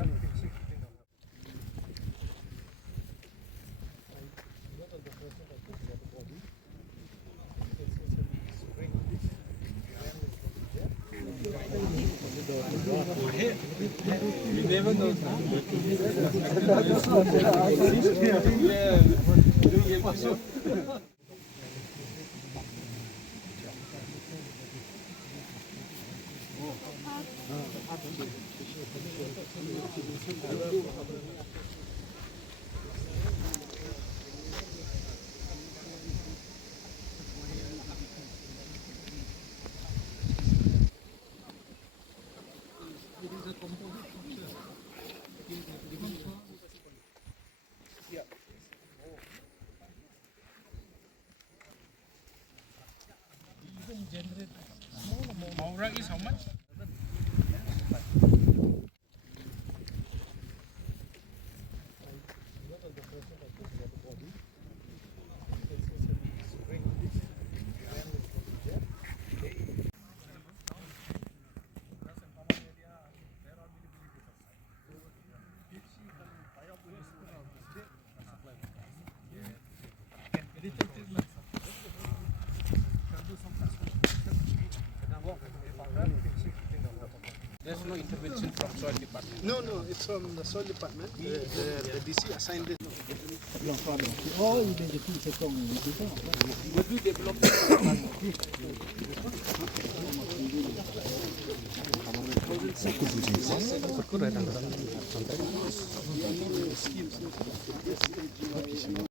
You never know. Maura is how much? There's no intervention from soil department. No, it's from the soil department. The DC assigned it. What do you develop?